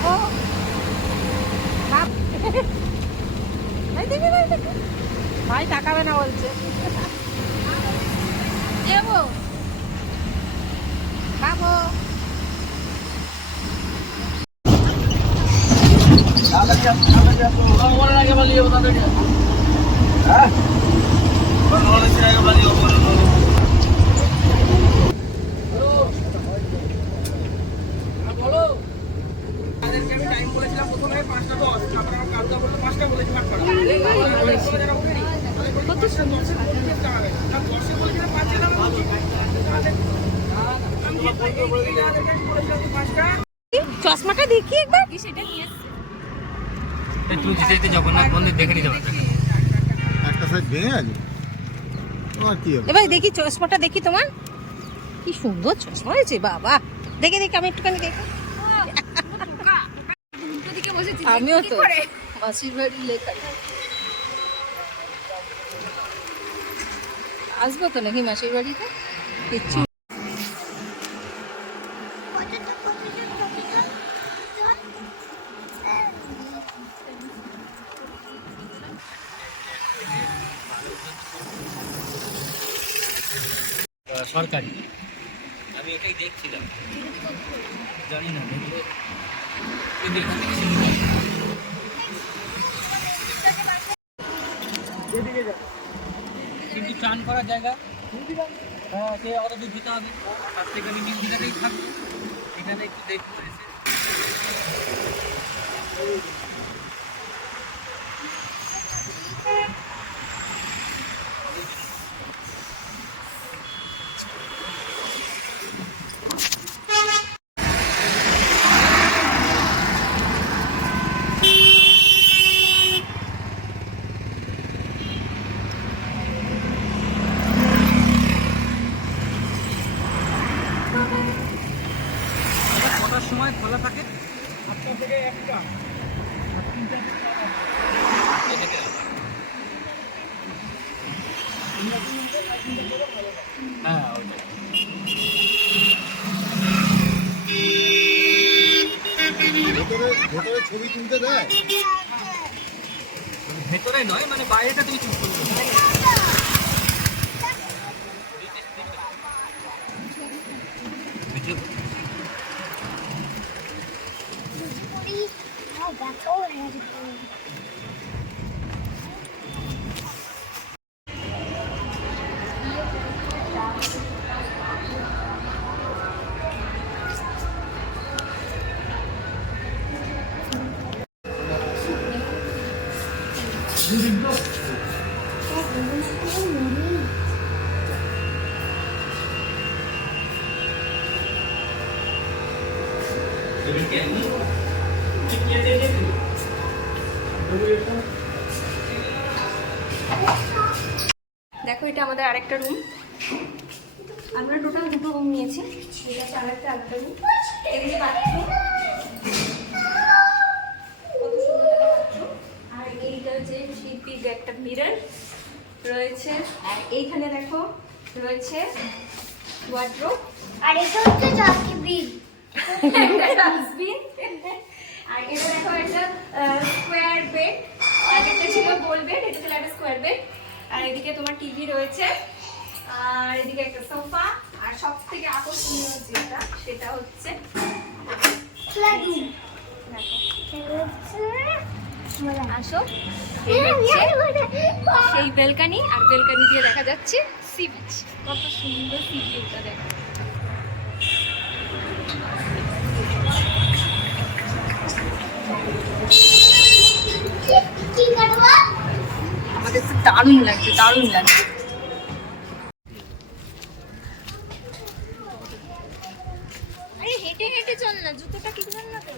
খাবো ভাই তাকাবে না বলছে যাবো খাবো চশমাটা দেখি একবার সেটা নিয়ে তুই যেতে জগন্নাথ মন্দির দেখে নিতে পারবে একটা সাইড ভেঙে গেছে তোমার কি হবে এবার দেখি চশমাটা দেখি তোমার কি সুন্দর চশমা হয়েছে বাবা দেখে দেখি আমি একটুখানি দেখি আমিও তো মাসির বাড়ির লেখা আসবো তো নাকি মাসির বাড়িতে কিচ্ছু সরকারি আমি এটাই দেখছিলাম জানি না কিন্তু চান করার জায়গা হ্যাঁ সে অত দূর যেতে হবে তার থেকে আমি নির্দিটাতেই থাকবো এখানে একটু দেখবো এসে সময় খোলা থাকে 8টা থেকে 1টা আর 3টা থেকে হ্যাঁ ভেতরে ছবি তুলতে দেয় ভেতরে নয় মানে বাইরেটা তুমি চুপ করবে দেখো এটা আমাদের আরেকটা রুম আমরা টোটাল দুটো রুম নিয়েছি এটা হচ্ছে আরেকটা রুম এদিকে বাথরুম কত সুন্দর বাথরুম আর এইটা হচ্ছে শিল্পীর একটা মিরর রয়েছে আর এইখানে দেখো রয়েছে ওয়ার্ডরোব আর এটা হচ্ছে ডাস্টবিন ডাস্টবিন আর এটা দেখো একটা স্কোয়ার বেড আর একটা ছিল গোল বেড এটা ছিল একটা স্কোয়ার বেড আর এদিকে তোমার টিভি রয়েছে আর এদিকে একটা সোফা আর সবথেকে আকর্ষণীয় যেটা সেটা হচ্ছে আসো সেই বেলকানি আর বেলকানি দিয়ে দেখা যাচ্ছে সি বিচ কত সুন্দর সি ভিউটা দেখো আমাদের তো দারুণ লাগছে দারুণ লাগছে আরে হেঁটে হেঁটে চল না জুতোটা কি করল না তো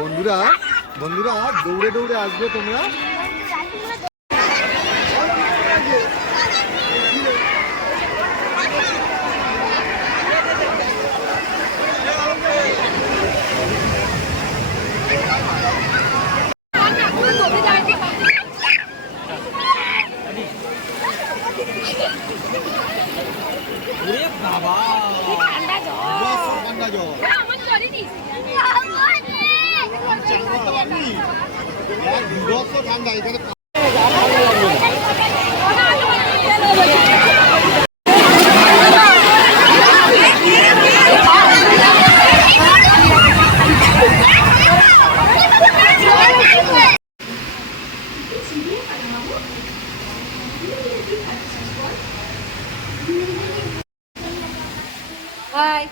বন্ধুরা বন্ধুরা দৌড়ে দৌড়ে আসবে তোমরা বাবা ঠান্ডা জল বস ঠান্ডা জল আমার জলই দিস চান করতে পারবি এক বিভৎস ঠান্ডা এখানে বাই